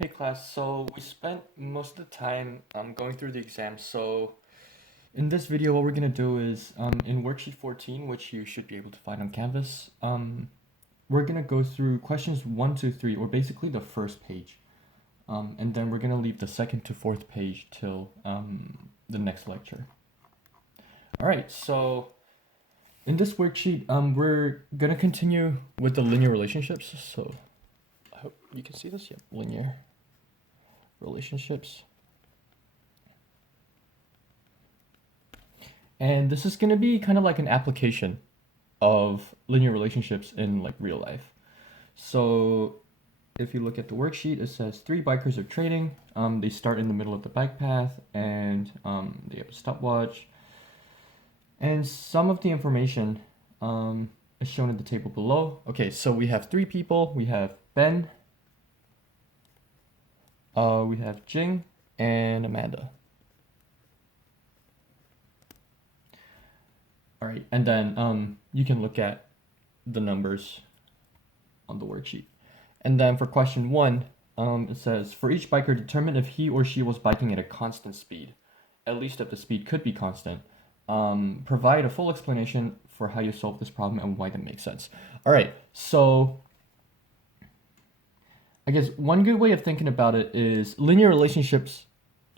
Hey class, so we spent most of the time going through the exam. So in this video, what we're gonna do is in worksheet 14, which you should be able to find on Canvas, we're gonna go through questions 1 to 3, or basically the first page, and then we're gonna leave the second to fourth page till the next lecture. All right, so in this worksheet, we're gonna continue with the linear relationships. So I hope you can see this. Yeah, linear relationships. And this is going to be kind of like an application of linear relationships in like real life. So if you look at the worksheet, it says three bikers are trading. They start in the middle of the bike path and they have a stopwatch. And some of the information is shown in the table below. Okay, so we have three people. We have Ben, we have Jing, and Amanda. All right, and then you can look at the numbers on the worksheet. And then for question 1, it says, for each biker, determine if he or she was biking at a constant speed, at least if the speed could be constant. Provide a full explanation for how you solve this problem and why that makes sense. All right, so I guess one good way of thinking about it is linear relationships.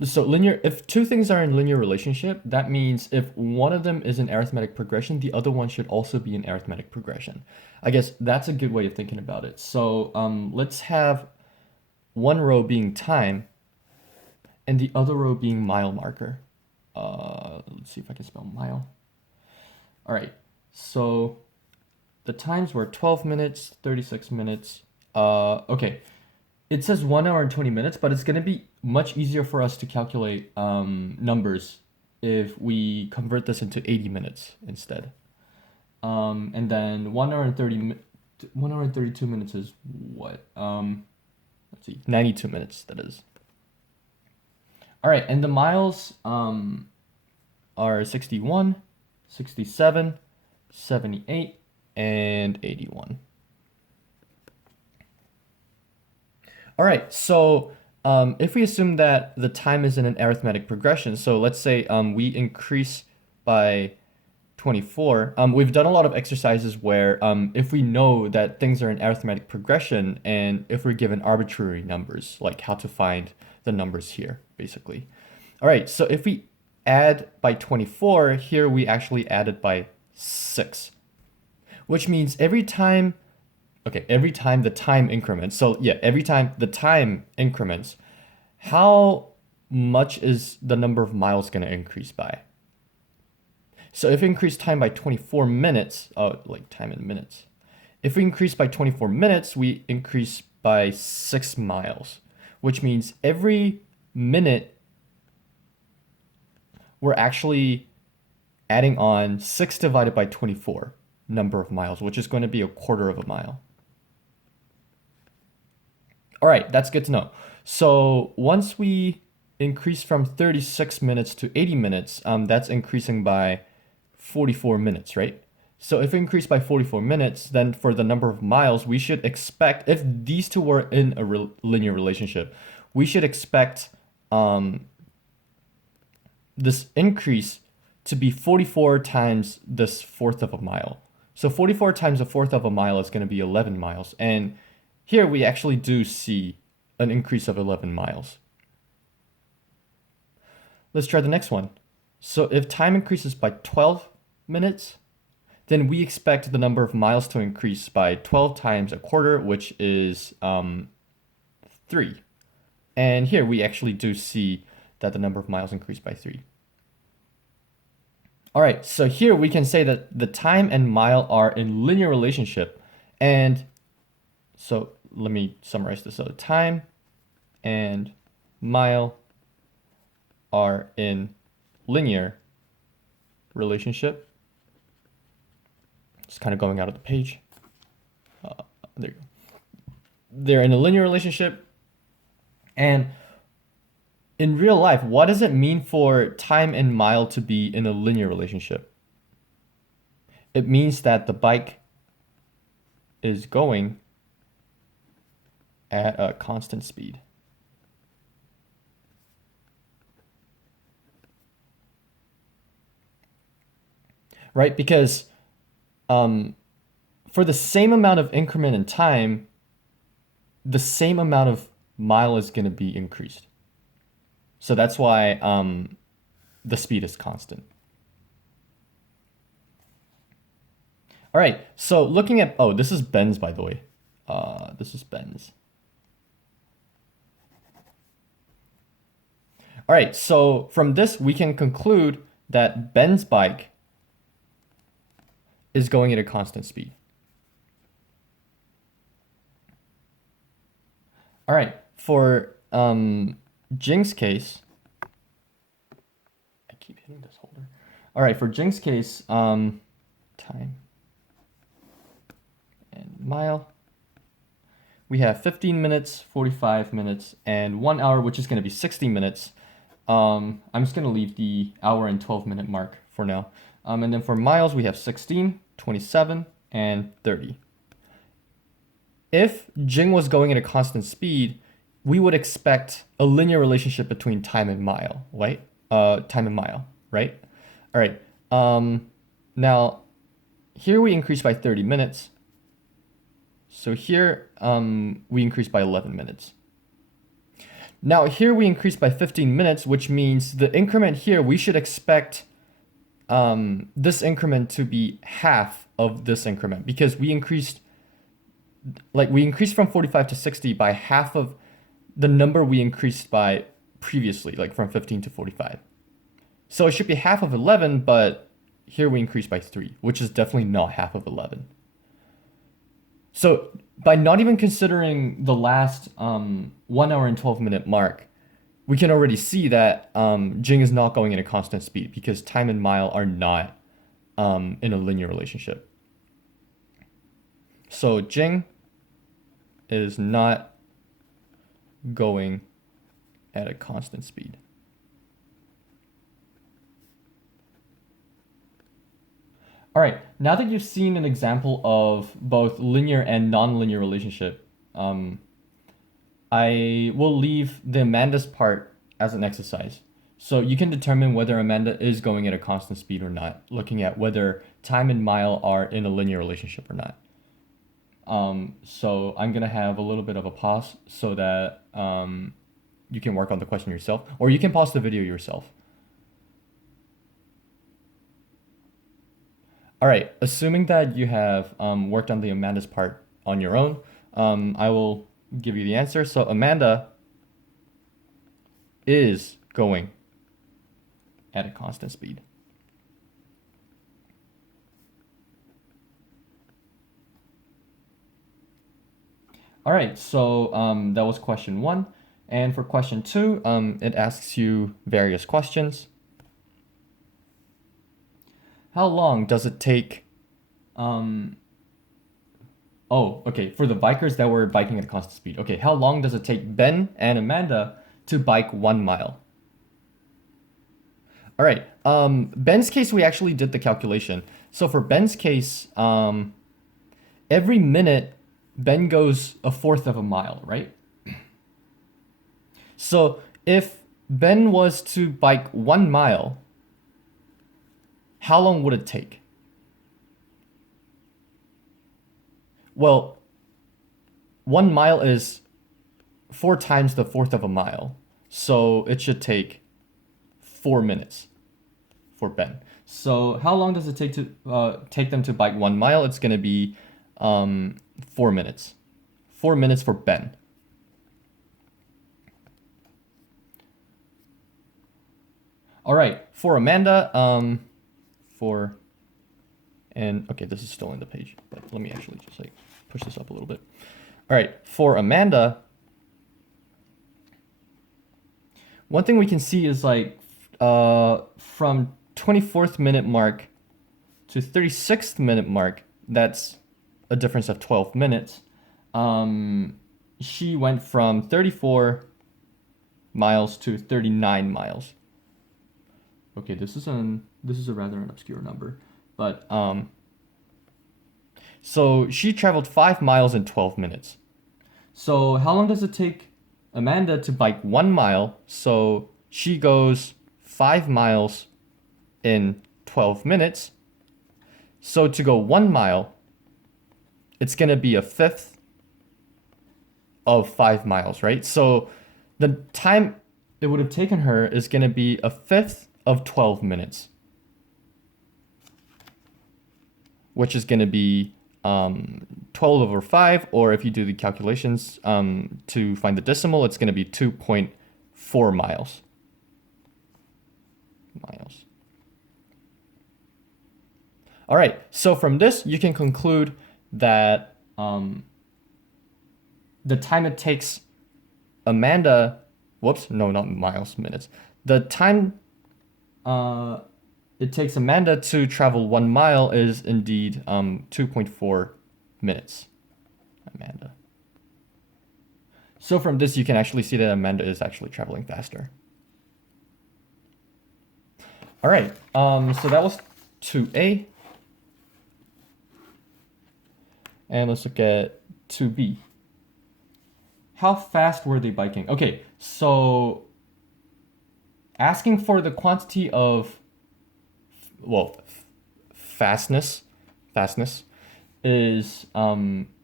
So linear, if two things are in linear relationship, that means if one of them is an arithmetic progression, the other one should also be an arithmetic progression. I guess that's a good way of thinking about it. So let's have one row being time and the other row being mile marker. Let's see if I can spell mile. All right, so the times were 12 minutes, 36 minutes. Okay, it says 1 hour and 20 minutes, but it's going to be much easier for us to calculate numbers if we convert this into 80 minutes instead. And then 1 hour and 32 minutes is what? Let's see, 92 minutes, that is. All right, and the miles are 61, 67, 78, and 81. All right, so if we assume that the time is in an arithmetic progression, so let's say we increase by 24. We've done a lot of exercises where if we know that things are in arithmetic progression and if we're given arbitrary numbers, like how to find the numbers here, basically. All right, so if we add by 24, here we actually added by 6, which means every time the time increments. So yeah, every time the time increments, how much is the number of miles going to increase by? So if we increase time by 24 minutes, like time in minutes. If we increase by 24 minutes, we increase by 6 miles, which means every minute we're actually adding on 6 divided by 24 number of miles, which is going to be a quarter of a mile. All right, that's good to know. So once we increase from 36 minutes to 80 minutes, that's increasing by 44 minutes, right? So if we increase by 44 minutes, then for the number of miles, we should expect, if these two were in a linear relationship, we should expect this increase to be 44 times this fourth of a mile. So 44 times a fourth of a mile is going to be 11 miles. And here we actually do see an increase of 11 miles. Let's try the next one. So if time increases by 12 minutes, then we expect the number of miles to increase by 12 times a quarter, which is 3. And here we actually do see that the number of miles increased by 3. All right, so here we can say that the time and mile are in linear relationship. And so let me summarize this. So time and mile are in linear relationship. Just kind of going out of the page. There you go. They're in a linear relationship. And in real life, what does it mean for time and mile to be in a linear relationship? It means that the bike is going at a constant speed. right? Because for the same amount of increment in time, the same amount of mile is going to be increased. So that's why the speed is constant. All right, so looking at, oh, this is Ben's, by the way. This is Ben's. All right, so from this, we can conclude that Ben's bike is going at a constant speed. All right, for Jing's case, I keep hitting this holder. All right, for Jing's case, time and mile, we have 15 minutes, 45 minutes, and 1 hour, which is going to be 60 minutes. I'm just going to leave the hour and 12-minute mark for now. And then for miles, we have 16, 27, and 30. If Jing was going at a constant speed, we would expect a linear relationship between time and mile, right? Time and mile, right? All right. Now, here we increase by 30 minutes. So here we increase by 11 minutes. Now here we increase by 15 minutes, which means the increment here, we should expect this increment to be half of this increment because we increased from 45 to 60 by half of the number we increased by previously, like from 15 to 45. So it should be half of 11, but here we increase by 3, which is definitely not half of 11. So by not even considering the last 1 hour and 12-minute mark, we can already see that Jing is not going at a constant speed because time and mile are not in a linear relationship. So Jing is not going at a constant speed. All right, now that you've seen an example of both linear and nonlinear relationship, I will leave the Amanda's part as an exercise. So you can determine whether Amanda is going at a constant speed or not, looking at whether time and mile are in a linear relationship or not. So I'm gonna have a little bit of a pause so that you can work on the question yourself, or you can pause the video yourself. All right, assuming that you have worked on the Amanda's part on your own, I will give you the answer. So Amanda is going at a constant speed. All right, so that was question 1. And for question 2, it asks you various questions. How long does it take? Oh, okay. For the bikers that were biking at a constant speed. Okay, how long does it take Ben and Amanda to bike 1 mile? All right. Ben's case, we actually did the calculation. So for Ben's case, every minute Ben goes 1/4 of a mile, right? So if Ben was to bike 1 mile, how long would it take? Well, 1 mile is 4 times the 1/4 of a mile. So it should take 4 minutes for Ben. So how long does it take them to bike 1 mile? It's gonna be 4 minutes. 4 minutes for Ben. All right, for Amanda, okay, this is still in the page, but let me actually just like push this up a little bit. All right, for Amanda, one thing we can see is like from 24th minute mark to 36th minute mark, that's a difference of 12 minutes. She went from 34 miles to 39 miles. Okay, this is a rather an obscure number, but so she traveled 5 miles in 12 minutes. So how long does it take Amanda to bike 1 mile? So she goes 5 miles in 12 minutes. So to go 1 mile, it's going to be a fifth of 5 miles, right? So the time it would have taken her is going to be a fifth of 12 minutes, which is going to be 12 over 5, or if you do the calculations to find the decimal, it's going to be 2.4 miles. All right, so from this, you can conclude that the time it takes Amanda, whoops, no, not miles, minutes. The time it takes Amanda to travel 1 mile is indeed 2.4 minutes. Amanda. So from this, you can actually see that Amanda is actually traveling faster. All right, so that was 2A. And let's look at 2B. How fast were they biking? Okay, so asking for the quantity of, well, fastness is,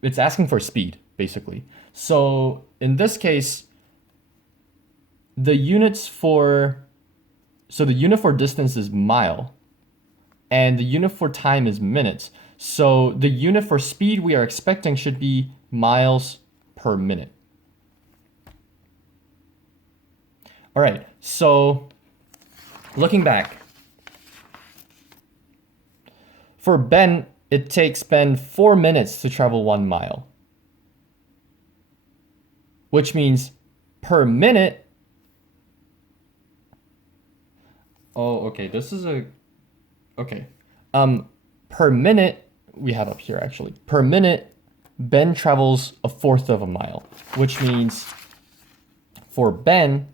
it's asking for speed, basically. So in this case, the unit for distance is mile, and the unit for time is minutes. So the unit for speed we are expecting should be miles per minute. All right, so looking back, for Ben, it takes Ben 4 minutes to travel 1 mile, which means per minute. Oh, okay, this is okay. Per minute, we have up here actually. Per minute, Ben travels a fourth of a mile, which means for Ben,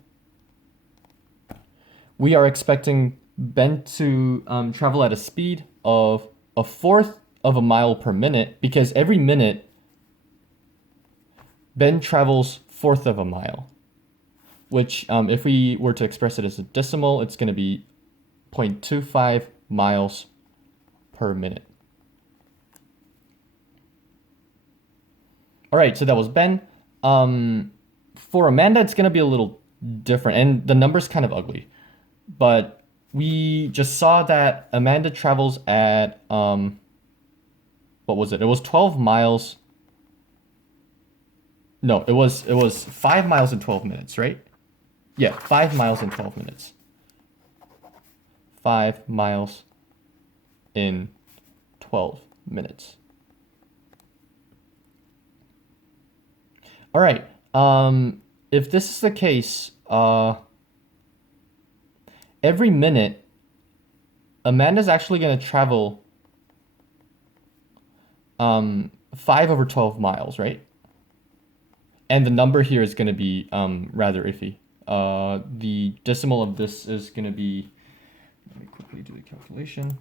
we are expecting Ben to travel at a speed of a fourth of a mile per minute, because every minute Ben travels fourth of a mile, which if we were to express it as a decimal, it's going to be 0.25 miles per minute. All right, so that was Ben. For Amanda, it's going to be a little different, and the number's kind of ugly. But we just saw that Amanda travels at, what was it? It was 12 miles. No, it was 5 miles in 12 minutes, right? Yeah, 5 miles in 12 minutes. 5 miles in 12 minutes. All right. If this is the case, every minute, Amanda's actually going to travel 5 over 12 miles, right? And the number here is going to be rather iffy. The decimal of this is going to be, let me quickly do the calculation.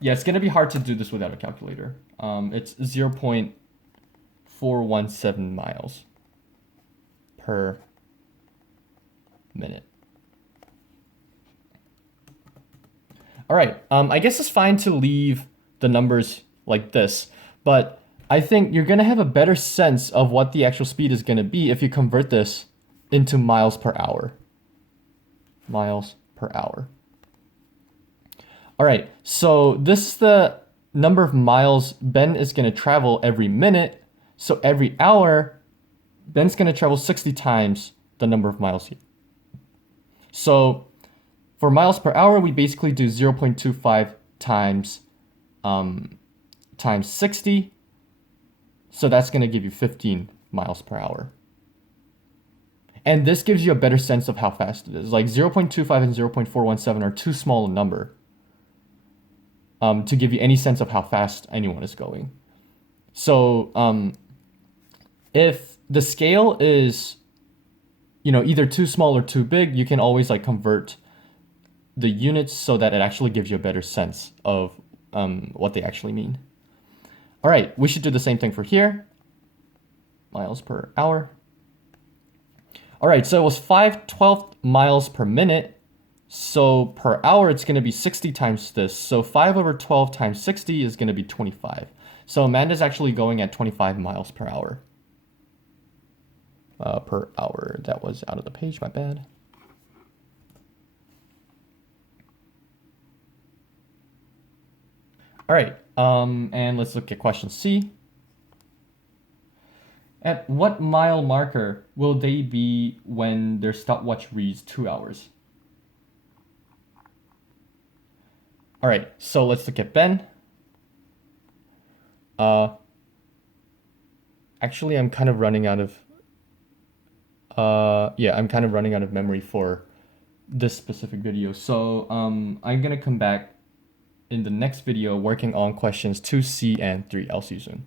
Yeah, it's going to be hard to do this without a calculator. It's 0.417 miles per minute. All right, I guess it's fine to leave the numbers like this, but I think you're going to have a better sense of what the actual speed is going to be if you convert this into miles per hour. Miles per hour. All right, so this is the number of miles Ben is going to travel every minute. So every hour, Ben's going to travel 60 times the number of miles here. So for miles per hour, we basically do 0.25 times 60. So that's going to give you 15 miles per hour. And this gives you a better sense of how fast it is. Like 0.25 and 0.417 are too small a number to give you any sense of how fast anyone is going. So if the scale is, either too small or too big, you can always convert the units so that it actually gives you a better sense of what they actually mean. All right, we should do the same thing for here. Miles per hour. All right, so it was 5/12 miles per minute. So per hour, it's going to be 60 times this. So 5 over 12 times 60 is going to be 25. So Amanda's actually going at 25 miles per hour. Per hour. That was out of the page, my bad. All right, and let's look at question C. At what mile marker will they be when their stopwatch reads 2 hours? All right, so let's look at Ben. Actually, I'm kind of running out of yeah, I'm kind of running out of memory for this specific video. So I'm gonna come back in the next video working on questions 2C and 3. I'll see you soon.